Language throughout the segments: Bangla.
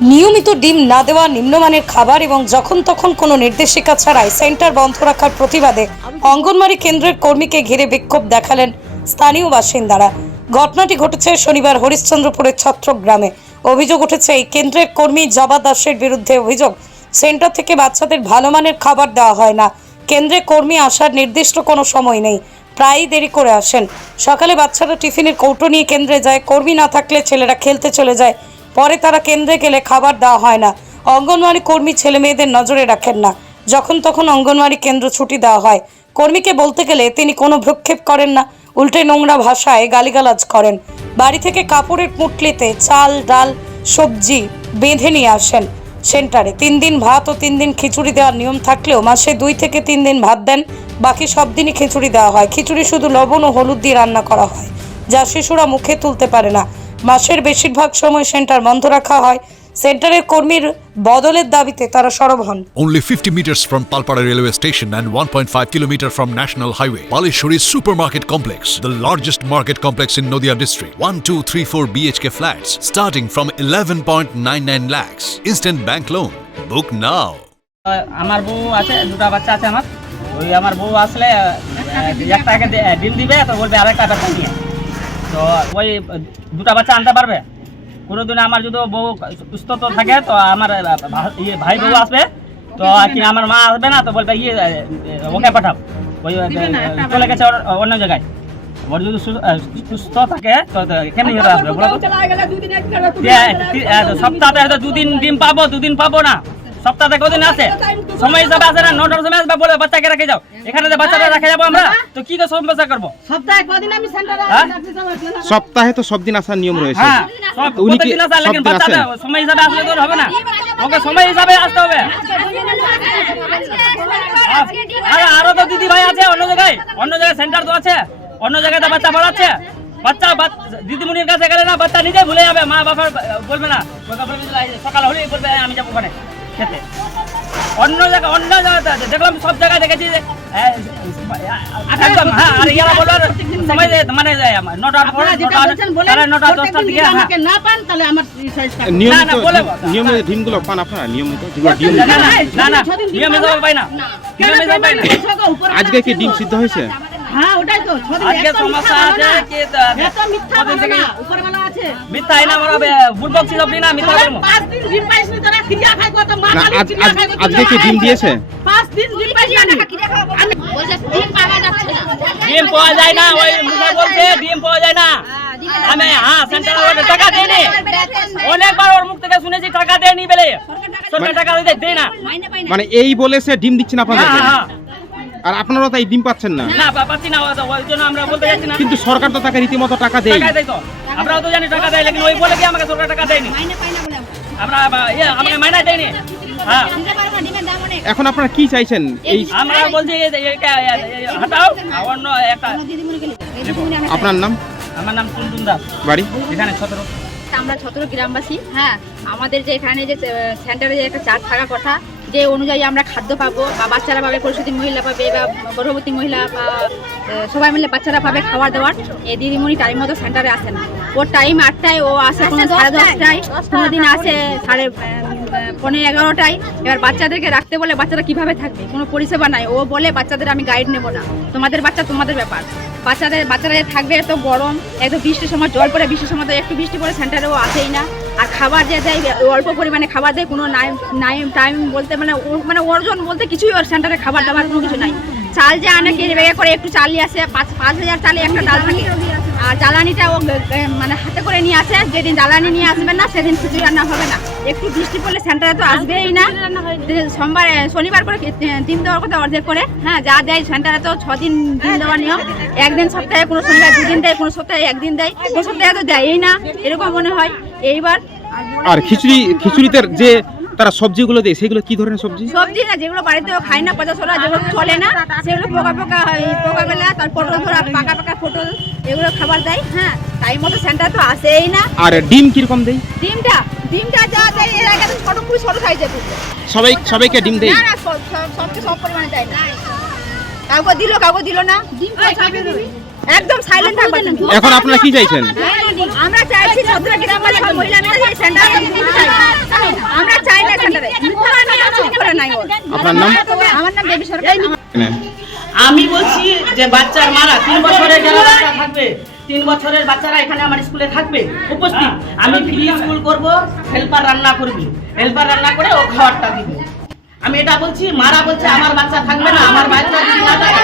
নিয়মিত ডিম না দেওয়া, নিম্নমানের খাবার এবং যখন তখন কোনো নির্দেশিকা ছাড়াই সেন্টার বন্ধ রাখার প্রতিবাদে অঙ্গনওয়াড়ি কেন্দ্রের কর্মীকে ঘিরে বিক্ষোভ দেখালেন স্থানীয় বাসিন্দারা। ঘটনাটি ঘটেছে শনিবার হরিশ্চন্দ্রপুরের ছত্রগ্রামে। অভিযোগ উঠেছে এই কেন্দ্রের কর্মী জবা দাসের বিরুদ্ধে। অভিযোগ, সেন্টার থেকে বাচ্চাদের ভালো মানের খাবার দেওয়া হয় না। কেন্দ্রে কর্মী আসার নির্দিষ্ট কোনো সময় নেই, প্রায়ই দেরি করে আসেন। সকালে বাচ্চারা টিফিনের কৌটো নিয়ে কেন্দ্রে যায়, কর্মী না থাকলে ছেলেরা খেলতে চলে যায়। পরে তারা কেন্দ্রে গেলে খাবার দেওয়া হয় না। অঙ্গনওয়াড়ি কর্মী ছেলে মেয়েদের নজরে রাখেন না। যখন তখন অঙ্গনওয়াড়ি কেন্দ্র ছুটি দেওয়া হয়। কর্মীকে বলতে গেলে তিনি কোনো ভ্রুক্ষেপ করেন না, উল্টে নোংরা ভাষায় গালিগালাজ করেন। বাড়ি থেকে কাপড়ের পুঁটলিতে চাল, ডাল, সবজি বেঁধে নিয়ে আসেন সেন্টারে। 3 দিন ভাত ও 3 দিন খিচুড়ি দেওয়ার নিয়ম থাকলেও মাসে 2 থেকে 3 দিন ভাত দেন, বাকি সব দিনই খিচুড়ি দেওয়া হয়। খিচুড়ি শুধু লবণ ও হলুদ দিয়ে রান্না করা হয়, যা শিশুরা মুখে তুলতে পারে না। মাসের বেশিরভাগ সময় সেন্টার বন্ধ রাখা হয়। সেন্টারের কর্মীর বদলের দাবিতে তারা সরব হন। Only 50 meters from Palpara railway station and 1.5 kilometer from National Highway, Palishuri Supermarket Complex, the largest market complex in Nadia district. 1, 2, 3, 4 BHK flats starting from 11.99 lakhs. Instant bank loan. Book now. আমার বউ আছে, দুটো বাচ্চা আছে আমার। ওই আমার বউ আসলে একটাকে ডিম দিবে, তো বলবে আরেকটা ব্যাপার নিয়ে, তো ওই দুটো বাচ্চা আনতে পারবে। কোনোদিন আমার যদি বউ সুস্থ তো থাকে, তো আমার ভাই বউ আসবে, তো আর কি আমার মা আসবে না, তো বলবে ওকে পাঠাও, ওই চলে গেছে অন্য জায়গায়। ওর যদি সুস্থ থাকে তো কেন আসবে বলো তো? সপ্তাহে হয়তো 2 দিন ডিম পাবো, 2 দিন পাবো না। সপ্তাহে কদিন আসে, সময় হিসাবে আসে না। 9টার সময় আসবে, বলে বাচ্চাকে রেখে যাও। এখানে যে বাচ্চাটা রেখে যাবো আমরা, তো কি করে সমস্যা করবো? সপ্তাহে কদিন আমি সেন্টারে সপ্তাহে তো সব দিন আসার নিয়ম রয়েছে। হ্যাঁ, উনি কি প্রতিদিন আসে, লেকিন সব দিন বাচ্চাটা আসেন? সময় হিসাবে আসলে তো হবে না। ওকে সময় হিসাবে আসতে হবে। আর আরো তো দিদি ভাই আছে অন্য জায়গায় সেন্টার তো আছে, অন্য জায়গায় তো বাচ্চা পড়াচ্ছে। বাচ্চা দিদিমণির কাছে গেলে না, বাচ্চা নিজে ভুলে যাবে, মা বাবা বলবে না। সকাল হলেই বলবে আমি যাবো ওখানে খেতে। অন্য জায়গায় দেখলাম, সব জায়গায় দেখেছি একদম। হ্যাঁ, আর ইয়ারা বলার সময় মানে 9টার পর 9:30 10টার দিকে। না পান তাহলে আমার নিয়মিত ডিমগুলো পান আপনারা? নিয়মিত ডিম নিয়মিত পাই না। আজকে কি ডিম সিদ্ধ হয়েছে? হ্যাঁ, ওটাই তো। আজকে সমস্যা আছে কি এত মিথ্যা বলে না, উপরওয়ালা আছে। মিথ্যাই না, আমরা বুড়বক ছিল না, মিথ্যা বলবো। 5 দিন ডিম পাইছি, তোরা খিয়া খাই কত মা না, খালি খিয়া খাই কত। আজকে কি ডিম দিয়েছে? 5 দিন ডিম পাইছি আমি বলছে ডিম পাওয়া যাচ্ছে না। ডিম পাওয়া যায় না, ওই মুখে বলছে ডিম পাওয়া যায় না। আমি সেন্টারে টাকা দেয়নি, অনেকবার ওর মুখ থেকে শুনেছি টাকা দেয়নি বলে। সরকার টাকা দেয় না, মানে এই বলে সে ডিম দিচ্ছে না আপনাদেরকে? আর আপনারা তো এই ডিম পাচ্ছেন না? না পাচ্ছি না, ওই জন্য আমরা বলতে যাচ্ছি না। কিন্তু সরকার তো তাকে রীতিমতো টাকা দেয়। টাকা দেয় তো, আমরাও তো জানি টাকা দেয়, লেকিন ওই বলে কি আমাকে সরকার টাকা দেয়নি। আমরা আমাকে মাইনে দেয়নি। হ্যাঁ, এখন আপনারা কি চাইছেন? এই আমরা বলছি হটাও, অন্য একটা। আপনার নাম? আমার নাম টুনটুন দাস, বাড়ি এখানে 17। আমরা 17 গ্রামবাসী। হ্যাঁ, আমাদের যে এখানে যে সেন্টারে যে একটা চার্ট থাকার কথা, যে অনুযায়ী আমরা খাদ্য পাবো, বা বাচ্চারা পাবে, পরিস্থিতি মহিলা পাবে, বা গর্ভবতী মহিলা, বা সবাই মিলে বাচ্চারা পাবে খাবার দাবার। এই দিদিমণি টাইম মতো সেন্টারে আসে না। ওর টাইম 8টায়, ও আসে কোনো 10:30টায়, কোনোদিন আসে 11:30টায়। এবার বাচ্চাদেরকে রাখতে বলে বাচ্চারা কিভাবে থাকবে? কোনো পরিষেবা নাই। ও বলে বাচ্চাদের আমি গাইড নেবো না, তোমাদের বাচ্চা তোমাদের ব্যাপার। বাচ্চারা থাকবে এত গরম, এত বৃষ্টির সময় জল পড়ে, বৃষ্টির সময় তো একটু বৃষ্টি পড়ে, সেন্টারেও আসেই না। আর খাবার যে দেয় অল্প পরিমাণে খাবার দেয়, কোনো টাইম বলতে মানে ওজন বলতে কিছুই ওর সেন্টারে খাবার দাবার কোনো কিছু নাই। চাল যে আনে কেজি ব্যাগে করে, একটু চাল নিয়ে আসে, 5,000 চালে একটা ডাল থাকে। আর জ্বালানিটা ও মানে হাতে করে নিয়ে আসে। যেদিন জ্বালানি নিয়ে আসবেন না, সেদিন খিচুড়ি রান্না হবে না। একটু বৃষ্টি পড়লে সেন্টারে তো আসবেই না। শনিবার করে ডিম দেওয়ার কথা অর্ধেক করে। হ্যাঁ, যা দেয় সেন্টারে তো 6 দিন ডিম দেওয়ার নিয়ম। একদিন সপ্তাহে, কোনো সপ্তাহে 2 দিন দেয়, কোনো সপ্তাহে 1 দিন দেয়, কোনো সপ্তাহে তো দেয়ই না, এরকম মনে হয়। এইবার আর খিচুড়িতে যে তারা সবজিগুলো দেয়, সেগুলো কি ধরনের সবজি? সবজি না, যেগুলো বাড়িতেও খায় না, পচাশোরা, যেগুলো চলে না, সেগুলো পোকা বেলা, তার পটল ধরা, পাকা পটল, এগুলো খাবার দেয়। হ্যাঁ, টাইম মতো সেন্টার তো আসেই না। আর ডিম কিরকম দেয়? ডিমটা যা দেয়, এর আগে তো ছোট সাইজে সবাইকে ডিম দেয়? না, সবকে সব পরিমাণে দেয় না। কাউকে দিল না। ডিম একদম সাইলেন্ট থাকবেন। এখন আপনারা কি চাইছেন? আমরা চাইছি 17 গ্রামের মহিলা মিলে সেন্টার আপনার নাম? আমার নাম বেবি সরকার। আমি বলছি যে বাচ্চার মারা 3 বছরের যারা বাচ্চা থাকবে 3 বছরের বাচ্চারা এখানে আমার স্কুলে থাকবে উপস্থিত, আমি ফ্রি স্কুল করব, হেল্পার রান্না করবে, হেল্পার রান্না করে ও খাবারটা দিবে। আমি এটা বলছি, মারা বলছে আমার বাচ্চা থাকবে না, আমার বাচ্চা যদি না থাকে,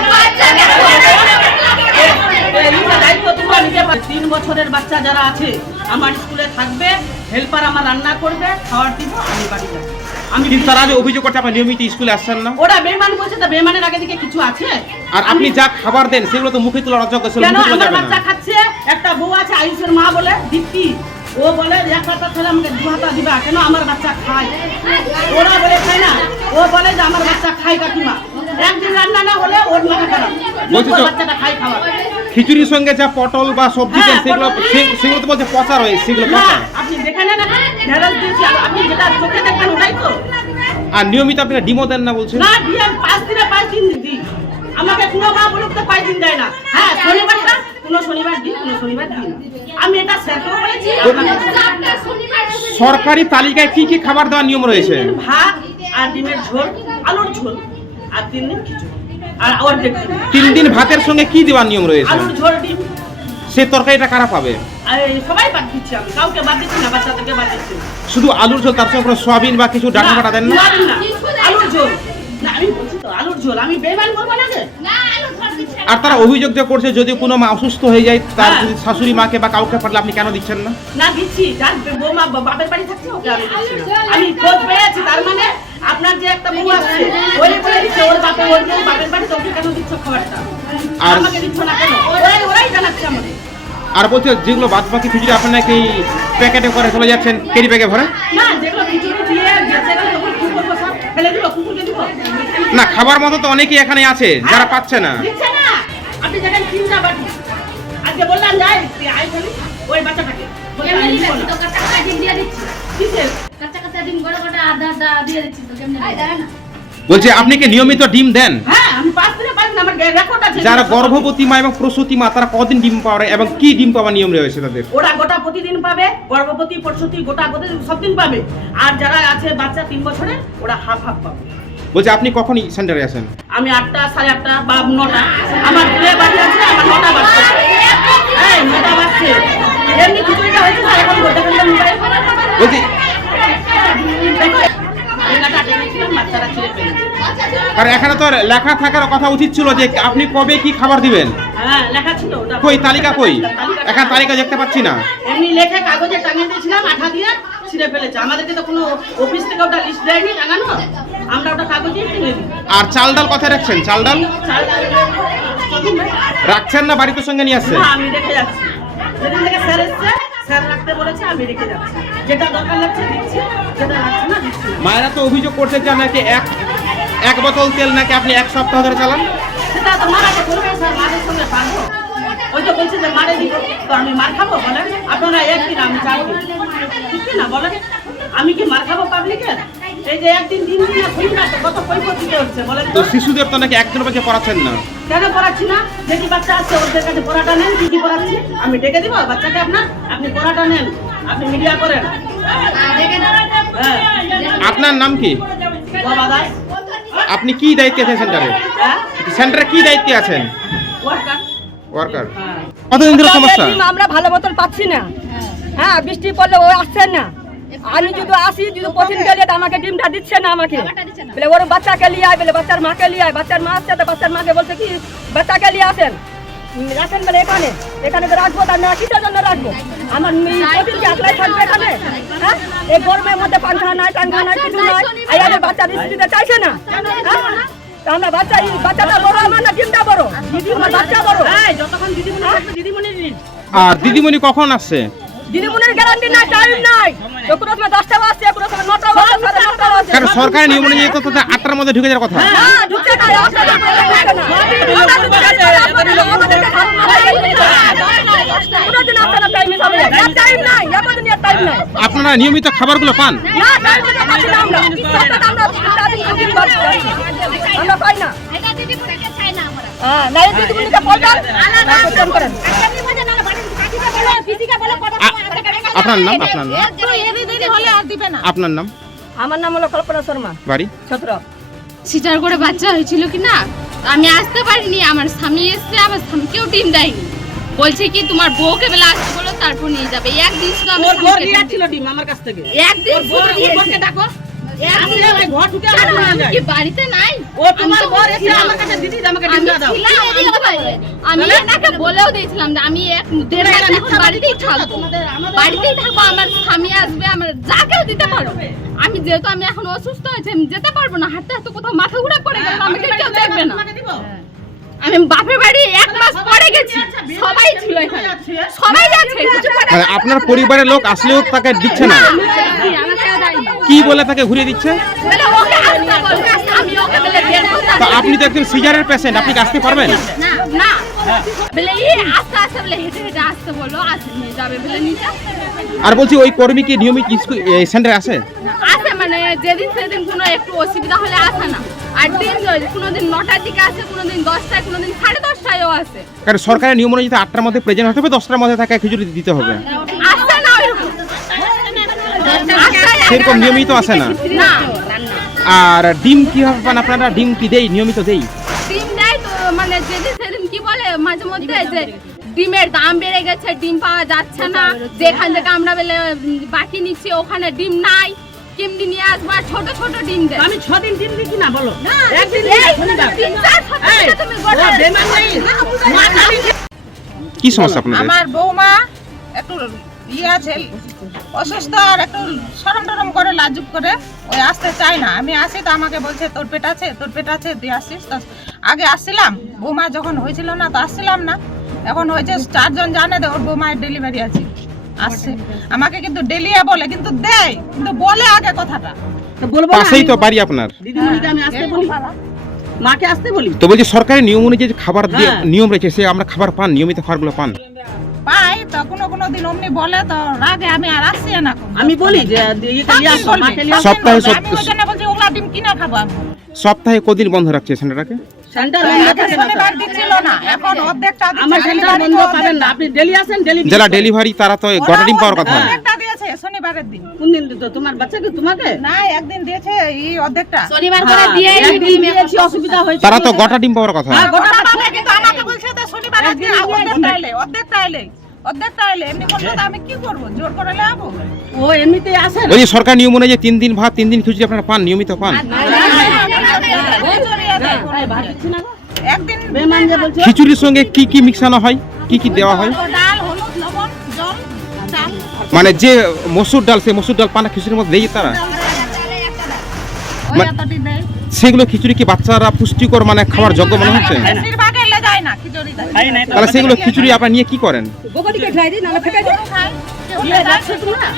এইটা দায়িত্ব তোমরা নিতে পারো। 3 বছরের বাচ্চা যারা আছে আমার স্কুলে থাকবে, হেল্পার আমার রান্না করবে, খাবার দিব, আমি বাড়ি যাব। আমি কিন্তু তারা যে অভিযোগ করছে আপনি নিয়মিত স্কুলে আসছেন না, ওরা বেমান বলছে, তো বেমানের আগে থেকে কিছু আছে? আর আপনি যা খাবার দেন সেগুলো তো মুখে তোলার অযোগ্য, সেগুলো কেন মুখে তোলা আমার যাবে বাচ্চা না। খাচ্ছে? একটা বউ আছে আয়ুষের মা বলে দীপ্তি, ও বলে যে এক হাতা ছেলে আমাকে 2 হাতা দিবা, কেন আমার বাচ্চা খায়? ওরা বলে খায় না, ও বলে যে আমার বাচ্চা খায় কাকিমা, একদিন রান্না না হলে ওর মাথা খারাপ, বলছি তো, বাচ্চাটা খায় খাবার। খিচুড়ির সঙ্গে যা পটল বা সবজি দেন হ্যাঁ, সেগুলো পটল। সেগুলো তো বলছে পচা রয়েছে, সেগুলো না, পচা। আপনি দেখে নেন, ঢেঁড়স দিয়েছি, আপনি যেটা চোখে দেখবেন ওটাই তো। আর নিয়মিত আপনি ডিমও দেন না বলছেন? না, দিয়ে 5 দিনে 5 দিন দিই, আমাকে কোনো মা বলুক তো 5 দিন দেয় না। হ্যাঁ, শনিবারটা কোনো শনিবার দিন, কোনো শনিবার দিন, আমি এটা স্যারকেও বলেছি। সরকারি তালিকায় কি কি খাবার দেওয়ার নিয়ম রয়েছে? ভাত আর ডিমের ঝোল, আলুর ঝোল, আর 3 দিন খিচুড়ি, আর অর্ধেক ডিম। 3 দিন ভাতের সঙ্গে কি দেওয়ার নিয়ম রয়েছে? আলুর ঝোল, ডিম, সে তরকারিটা কারা পাবে? আর এই সবাই বাদ দিচ্ছি, আমি কাউকে বাদ দিচ্ছি না, বাচ্চাদেরকে বাদ দিচ্ছি না। শুধু আলুর ঝোল, তার সঙ্গে কোনো সয়াবিন বা কিছু ডাটা ফাটা দেন না? না, না, আলুর ঝোল, না আমি বলছি তো আলুর ঝোল, আমি বেমান বলবো না যে। আর তারা অভিযোগ যে করছে যদি কোনো মা অসুস্থ হয়ে যায় তার হ্যাঁ। যদি শাশুড়ি মাকে বা কাউকে পারলে আপনি কেন দিচ্ছেন না? না দিচ্ছি, যার বৌমা বাপের বাড়ি থাকছে ওকে আমি দিচ্ছি না। আমি খোঁজ পেয়েছি, তার মানে আপনার যে একটা বউ আসছে ওই বলে দিচ্ছে ওর বাপের বাড়ি, তোকে কেন দিচ্ছ খাবারটা, আর- আমাকে দিচ্ছ না কেন? ওরাই জানাচ্ছে আমাকে। আর বলছে যেগুলো বাদ বাকি খিচুড়ি আপনার নাকি প্যাকেটে করে চলে যাচ্ছেন, কেরি ব্যাগে ভরে? না, যেগুলো খিচুড়ি দিয়ে গেছে না, তখন কি করবো সব ফেলে দিল, কুকুরকে দিব? না, খাবার মতো তো অনেকেই এখানে আছে যারা পাচ্ছে না। দিচ্ছে না, আপনি দেখেন 3টা বাটি, আজকে বললাম যাই আই ফেলি ওই বাচ্চাটাকে বলে আমি দিব না। কিসের? বলছে আপনি কি নিয়মিত ডিম দেন? হ্যাঁ, আমি 5 দিনে 5 দিন, আমার রেকর্ড আছে। যারা গর্ভবতী মা এবং প্রসূতি মা তারা কদিন ডিম পাওয়ার এবং কি ডিম পাওয়ার নিয়ম রয়েছে তাদের? ওরা গোটা প্রতিদিন পাবে, গর্ভবতী প্রসূতি গোটা সব দিন পাবে, আর যারা আছে বাচ্চা 3 বছরের ওরা হাফ হাফ পাবে। বলছে আপনি কখন সেন্টারে আসেন? আমি 8টা, 8:30 বা 9টা, আমার দুয়ে বাড়ি আছে, আমার 9টা বাজছে। এই 9টা বাজছে, এমনি খিচুড়িটা হয়েছে না, এখন দেখেন মোবাইল বলছি বাচ্চারা ছেড়ে ফেলেছে। আর এখানে তো লেখা থাকার কথা উচিত ছিল যে আপনি কবে কি খাবার দিবেন। হ্যাঁ, লেখা ছিল ওটা। কই তালিকা কই? এখানে তালিকা দেখতে পাচ্ছি না। এমনি লেখে কাগজে টাঙিয়ে দিয়েছিলাম, আঠা দিয়ে ছিঁড়ে ফেলেছে। আমাদেরকে তো কোনো অফিস থেকে ওটা লিস্ট দেয়নি টাঙানো, আমরা ওটা কাগজেই টেনে দিই। আর চাল ডাল কোথায় রাখছেন? চাল ডাল চাল ডাল রাখছেন না বাড়িতে সঙ্গে নিয়ে আসছেন? না, আমি রেখে যাচ্ছি। যেদিন থেকে স্যার এসছে, স্যার রাখতে বলেছে, আমি রেখে যাচ্ছি। যেটা দরকার লাগছে দিচ্ছি, যেটা লাগছে না দিচ্ছি না। মায়েরা তো অভিযোগ করছে যে নাকি এক বোতল তেল নাকি আপনি 1 সপ্তাহ ধরে চালান। সেটা তো মারাকে বলবে, স্যার মারের সঙ্গে পারবো? ওই তো বলছে যে মারে দিব, তো আমি মার খাবো বলেন? আপনারা 1 দিন, আমি 4 দিন, ঠিক না বলেন? আমি কি মার খাবো পাবলিকের? এই যে 1 দিন 3 দিন না শুনি না, তো কত কৈফিয়ত দিতে হচ্ছে বলেন তো তো? শিশুদের তো নাকি একজন বাচ্চা পড়াচ্ছেন না। কেন পড়াচ্ছি না? যেটি বাচ্চা আছে ওদের কাছে পড়াটা নেন, কি পড়াচ্ছি আমি ডেকে দিব বাচ্চাকে, আপনি পড়াটা নেন, আপনি মিডিয়া করেন। হ্যাঁ, আপনার নাম কি? বাবা দাস। আপনি কি দায়িত্বে আছেন সেন্টারে? হ্যাঁ, সেন্টারে কি দায়িত্বে আছেন? ওয়ার্কার। ওয়ার্কার। হ্যাঁ, কতদিন ধরে সমস্যা? আমরা ভালো মতন পাচ্ছি না। হ্যাঁ, বৃষ্টি পড়লে ও আসছেন না। আমি যদি আসি, যদি প্রতিদিন গেলে তো আমাকে ডিমটা দিচ্ছে না আমাকে। বলে ওর বাচ্চাকে নিয়ে আয়, বলে বাচ্চার মাকে নিয়ে আয়। বাচ্চার মা আসছে তো বাচ্চার মাকে বলছে কি বাচ্চাকে নিয়ে আসেন, রাখেন বলে এখানে তো রাখবো, তার না কিসের জন্য রাখবো? আমার প্রতিদিন একলাই থাকবে এখানে? হ্যাঁ, এই গরমের মধ্যে পাংখা নাই, টাঙ্খা নাই, কিছু নাই, এই আমাদের বাচ্চা দিতে চাইছে না। হ্যাঁ, তো আমরা বাচ্চাটা বড়, আমার না ডিমটা বড়, আমার বাচ্চা বড়। এই যতক্ষণ দিদিমণি থাকবে দিদিমণির ঋণ। আর দিদিমণি কখন আসছে? দিদিমণির গ্যারান্টি নাই, টাইম নাই। তো কোনো সময় 10টা বাজছে, কোনো সময় 9টা বাজছে, 9:30 বাজছে। কারণ সরকারি নিয়ম অনুযায়ী তো 8টার মধ্যে ঢুকে যাওয়ার কথা। হ্যাঁ, ঢুকছে না, 8টার মধ্যে ঢুকছে না। আমাদেরকে কোনোদিন আসছে না, টাইমে যাবে না। টাইম নাই, এতদিন টাইম নাই। আপনারা নিয়মিত খাবারগুলো পান? না, টাইম মতো পাচ্ছি না আমরা। আমরা 4 দিন পাচ্ছি, আমরা পাই না। হ্যাঁ, না এই দিদিমণিকে বলবেন, তারপর ফোন করেন। আপনার নাম? আপনার নাম? আপনার নাম? আমার নাম হলো কল্পনা শর্মা, বাড়ি? ছত্র। সিজার করে বাচ্চা হয়েছিল কি না, আমি আসতে পারিনি, আমার স্বামী এসছে, আমার স্বামীকেও ডিম দেয়নি, বলছে কি তোমার বউকে বেলা আসতে বলো তারপর নিয়ে যাবে। একদিন শুধু আমি ওর ঘর নিয়ে ছিল ডিম আমার কাছ থেকে। একদিন ওর বউর বউকে ডাকো। আসলে ওই ঘর ঢুকে আমার নিয়ে যায়। কি বাড়িতে নাই, ও তোমার বর এসে আমার কাছে দিদি আমাকে ডিম দাও। আমি এনাকে বলেও দিয়েছিলাম যে আমি এক দেড় মাস এখন বাড়িতেই থাকবো, বাড়িতেই থাকবো, আমার স্বামী আসবে, আমার যাকেও দিতে পারো। আমি যেহেতু আমি এখন অসুস্থ হয়েছে, আমি যেতে পারবো না, হাঁটতে হাঁটতে কোথাও মাথা ঘুরে পড়ে গেল, আমাকে কেউ দেখবে না। আমি বাপের বাড়ি 1 মাস পরে গেছি, সবাই ছিল এখানে, সবাই যাচ্ছে, কিছু করে মানে আপনার পরিবারের লোক আসলেও তাকে দিচ্ছে না, কি বলে তাকে ঘুরিয়ে দিচ্ছে? বলে ওকে আসতে বলবে, আমি ওকে বলে বের করতে তো আপনি তো একজন সিজারের পেশেন্ট, আপনি কি আসতে পারবেন? না না বলে আস্তে আস্তে বলে হেঁটে হেঁটে আসতে বলো, আসে নিয়ে যাবে বলে নিচে আর বলছি ওই কর্মী কি নিয়মিত সেন্টারে আসে? আসে, মানে যেদিন সেদিন কোনো একটু অসুবিধা হলে আসে না, আর দিন কোনোদিন 9টার দিকে আসে, কোনোদিন 10টায়, কোনোদিন 10:30টায়ও আসে। কারণ সরকারের নিয়ম অনুযায়ী 8টার মধ্যে প্রেজেন্ট হতে হবে, 10টার মধ্যে তাকে খিচুড়ি দিতে হবে, আসে না ওইরকম, সেরকম নিয়মিত আসে না। না আর ডিম কিভাবে পান আপনারা? ডিম কি দেই নিয়মিত দেই? ডিম দেয় তো, মানে যেদিন সেদিন কি বলে মাঝে মধ্যে যে ডিমের দাম বেড়ে গেছে, ডিম পাওয়া যাচ্ছে না, যেখান থেকে আমরা বলে বাকি নিচ্ছি ওখানে ডিম নাই, কিমডি নিয়ে আসবা, ছোট ছোট ডিম দেয়। আমি 6 দিন ডিম দিছি না বলো। একদিন এই শনিবার। 3-4 সপ্তাহে তুমি গোটা ও বেমান নাই। কি সমস্যা আপনাদের? আমার বৌমা একটু আছে অসুস্থ, আর একটু সরম টরম করে লাজুক করে, ওই আসতে চায় না। আমি আসি তো আমাকে বলছে তোর পেট আছে, তোর পেট আছে, তুই আসিস। তো আগে আসছিলাম, বৌমা যখন হয়েছিল না তো আসছিলাম না, এখন হয়েছে 4 জন জানে যে ওর বৌমায়ের ডেলিভারি আছে, আসছে আমাকে কিন্তু ডেলিয়া বলে, কিন্তু দেয়, কিন্তু বলে আগে কথাটা। তো বলবো না পাশেই তো আমি- বাড়ি আপনার, দিদিমণিকে আমি আসতে বলি, মাকে আসতে বলি। তো বলছি সরকারি নিয়ম অনুযায়ী যে খাবার দিয়ে হ্যাঁ। নিয়ম রয়েছে, সে আমরা খাবার পান, নিয়মিত খাবারগুলো পান? পাই তো কোনো দিন অমনি বলে, তো রাগে আমি আর আসছি না। আমি বলি যে ইয়েকে নিয়ে আসো, মাকে নিয়ে আসো। সপ্তাহে আমি ওই জন্য বলছি ওগুলা ডিম কিনা খাবো আমি। সপ্তাহে কদিন বন্ধ রাখছে সেন্টারটাকে? সেন্টার বন্ধ আগে থাকে না। শনিবার দিচ্ছিল না, এখন অর্ধেকটা দিচ্ছে। আমার সেন্টার শনিবারই বন্ধ তো পাবেন না, আপনি ডেলি আসেন, ডেলি যারা ডেলিভারি তারা তো গোটা ডিম পাওয়ার কথা। অর্ধেকটা দিয়েছে শনিবারের দিন। কোন দিন দিত তোমার বাচ্চাকে তোমাকে? না, একদিন দিয়েছে এই অর্ধেকটা। শনিবার করে হ্যাঁ, দিয়ে একদিন দিয়েছি, অসুবিধা হয়েছে। তারা তো গোটা ডিম পাওয়ার কথা। হ্যাঁ, গোটা ওটা পাবে। পাবে, কিন্তু আমাকে বলছে তো শনিবারের দিন অর্ধেকটা এলে এমনি করলে তো আমি কি করবো, জোর করে লাগাবো? ও এমনিতেই আসে না। ওই যে সরকার নিয়ম অনুযায়ী 3 দিন ভাত 3 দিন খিচুড়ি আপনারা পান, নিয়মিত পান? একদিন বেমান যে বলছে খিচুড়ির সঙ্গে কি কি মিক্সানো হয়, কি কি দেওয়া হয়? ডাল, হলুদ, লবণ, জল, চাল, মানে যে মসুর ডাল, সেই মসুর ডাল পানা খিচুড়ির মধ্যে দেয় তারা? ওই এতটি দেয়। সেগুলো খিচুড়ি কি বাচ্চারা পুষ্টিকর মানে খাওয়ার যোগ্য মনে হচ্ছে? বেশিরভাগ এলে যায় না, খিচুড়ি দেয়। খাই নাই তো। তাহলে সেগুলো খিচুড়ি আপনারা নিয়ে কি করেন? গোবরটিকে ফেলাই দিই, নাহলে ফেকাই দিই। গরু খায়, কেউ ইয়ে লেয় যাচ্ছে তোমরা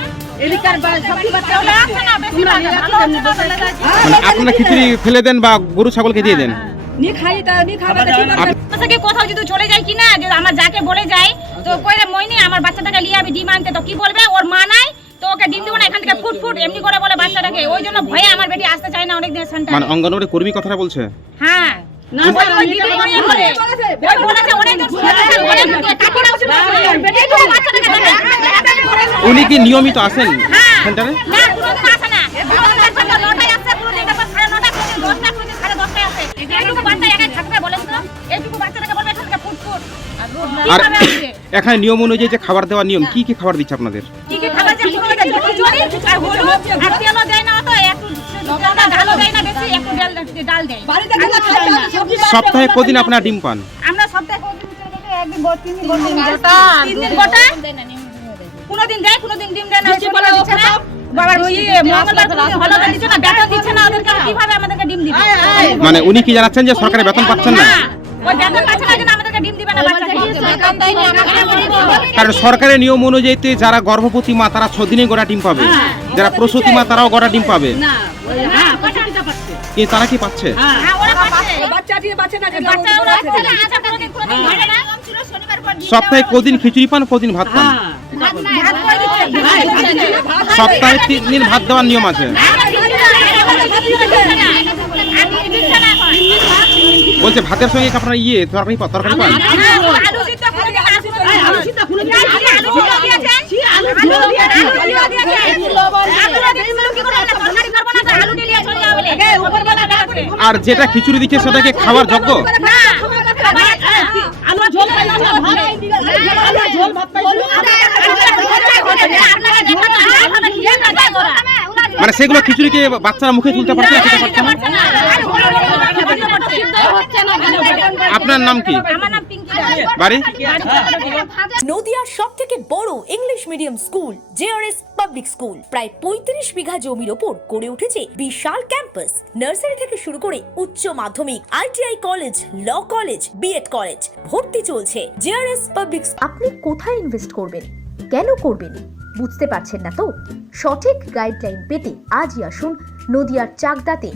এদিকার সবজি বাচ্চা কেউ লেয় আসে না, বেশিরভাগ ভালো হচ্ছে না, লেয় যায়। মানে আপনারা খিচুড়ি ফেলে দেন বা গরু ছাগলকে দিয়ে দেন? নিয়ে খাই, তা নিয়ে খাবে তা ঠিক আছে। থেকে কোথাও যদি চলে যায় কিনা, যে আমার যাকে বলে যায় তো কইলে মইনি আমার বাচ্চাটাকে নিয়ে আমি ডিম আনতে, তো কি বলবে ওর মা নাই তো ওকে ডিম দেবো না, এখান থেকে ফুট ফুট এমনি করে বলে বাচ্চাটাকে। ওই জন্য ভয়ে আমার বেটি আসতে চায় না অনেক দিন সেন্টারে। মানে অঙ্গনওয়াড়ি কর্মী কথাটা বলছে? হ্যাঁ না ওই স্যার, আমি দিদি এটা মনে বলবো করে। না। ওই বলেছে অনেকজন শুনেছে, অনেক কাকিরাও শুনেছে। এইটুকু বাচ্চাটাকে দেখে। উনি কি নিয়মিত আসেন হ্যাঁ। সেন্টারে? না, কোনোদিন আসে না। কোনোদিন আসে না, 9টায় আসে, কোনোদিন তারপর 9:30, কোনোদিন 10টা, কোনোদিন 10:30 আসে। এইটুকু বাচ্চা একাই থাকবে বলেন তো? এইটুকু বাচ্চাটাকে বলবে এখান থেকে ফুট ফুট। আর কিভাবে আসবে? এখানে নিয়ম অনুযায়ী যে খাবার দেওয়ার নিয়ম, কি কি খাবার দিচ্ছে আপনাদের? কি কি খাবার যে পুরো এটা খিচুড়ি আর হলুদ আর তেলও দেয় না, তো একটু ডালও দেয় না বেশি, একটু ডাল দেয়। বাড়িতে গেলে খাইতে হবে, সবজি সপ্তাহে কদিন আপনারা ডিম পান? আমরা সপ্তাহে একদিন 3 দিন গোটা, 3 দিন গোটা, কোনোদিন দেয়, কোনোদিন ডিম দেয় না। বৃষ্টি পড়লে ও দিচ্ছে না। বাবার ওই মঙ্গলবার কোনোদিন হলো তো দিচ্ছে না, বেতন দিচ্ছে না ওদেরকে, কিভাবে আমাদেরকে ডিম দিবে? মানে উনি কি জানাচ্ছেন যে সরকারি বেতন পাচ্ছেন না? ওই বেতন পাচ্ছে না, এই জন্য আমাদেরকে ডিম দিবে না বাচ্চাকে। কারণ সরকারের নিয়ম অনুযায়ী যারা গর্ভবতী মা তারা 6 দিনে গোটা ডিম পাবে, যারা প্রসূতি মা তারাও গোটা ডিম পাবে, না ওই হ্যাঁ কতটা পাচ্ছে কিন্তু তারা কি পাচ্ছে? হ্যাঁ হ্যাঁ, ওরা পাচ্ছে। বাচ্চা দিয়ে বাচ্চা না, যেটা বাচ্চা ওরা পাচ্ছে না, আচ্ছা, কোনোদিন ধরে না। সপ্তাহে কদিন খিচুড়ি পান, কদিন ভাত পান? হ্যাঁ ভাত করে দিচ্ছে। সপ্তাহে 3 দিন ভাত দেওয়ার নিয়ম আছে। বলছে ভাতের সঙ্গে কি আপনারা তরকারি তরকারি পান? আলু সিদ্ধ করে দিন, আলু সিদ্ধ করে দিন। আলু সিদ্ধ দিয়েছেন? আলু দিয়েছেন? আলু দিয়েছেন কি করে? আমরা তরকারি করব না, তো আলু দিয়ে চলে যাবে বলে। উপরবেলা আছে। আর যেটা খিচুড়ি দিচ্ছে সেটাকে খাওয়ার যোগ্য? আমরা ঝোল পাইছি না, ভাত আমরা ঝোল ভাত পাইছি মানে সেগুলো খিচুড়িকে বাচ্চারা মুখে তুলতে পারছে না, খেতে পারছে না? আপনার নাম কি? বাড়ি? নদিয়ার সবথেকে বড় English medium school JRS public school প্রায় ৩৫ বিঘা জমির ওপর গড়ে উঠেছে বিশাল ক্যাম্পাস। নার্সারি থেকে শুরু করে উচ্চ মাধ্যমিক, ITI college, law college, BEd college, ভর্তি চলছে। JRS public. আপনি কোথায় ইনভেস্ট করবেন, কেন করবেন, বুঝতে পারছেন না তো? সঠিক গাইডলাইন পেতে আজই আসুন নদিয়ার চাকদাতে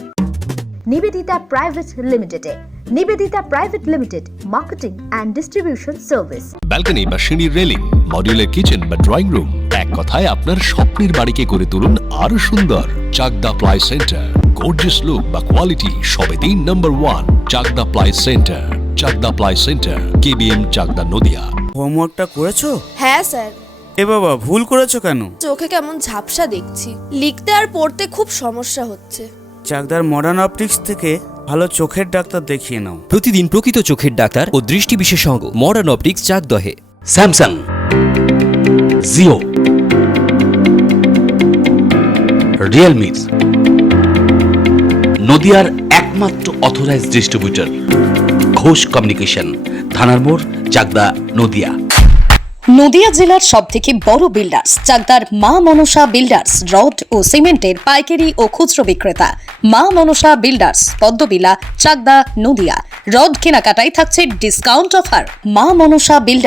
নিবেদিতা প্রাইভেট লিমিটেডে। Nivedita private limited, marketing and distribution service. Balcony বা সিঁড়ির রেলিং, মডিউলার কিচেন বা ড্রয়িং রুম, এক কথায় আপনার স্বপ্নের বাড়িকে করে তুলুন আরো সুন্দর। Chakda ply centre, gorgeous look বা কোয়ালিটি সবে 3 number 1 Chakda ply centre. Chakda ply centre, KBM, Chakda, Nadia. হোমওয়ার্কটা করেছো? হ্যাঁ স্যার। এ বাবা, ভুল করেছো কেন? চোখে কেমন ঝাপসা দেখছি, লিখতে আর পড়তে খুব সমস্যা হচ্ছে। চাকদার মডার্ন অপটিক্স থেকে ভালো চোখের ডাক্তার দেখিয়ে নাও। প্রতিদিন প্রকৃত চোখের ডাক্তার ও দৃষ্টি বিশেষজ্ঞ মডার্ন অপটিক্স, চাকদহে। স্যামসাং, জিও, রিয়েলমি, নদিয়ার একমাত্র অথরাইজড ডিস্ট্রিবিউটর ঘোষ কমিউনিকেশন, থানার মোড়, চাকদা, নদিয়া। নদিয়া জেলার সবথেকে বড় বিল্ডার্স চাকদার মা মনসা বিল্ডার্স, রড ও সিমেন্টের পাইকারি ও খুচরো বিক্রেতা। মা মনসা বিল্ডার্স, পদ্মবিলা, চাকদা, নদিয়া। রড কেনাকাটায় থাকছে ডিসকাউন্ট অফার। মা মনসা বিল্ডার্স।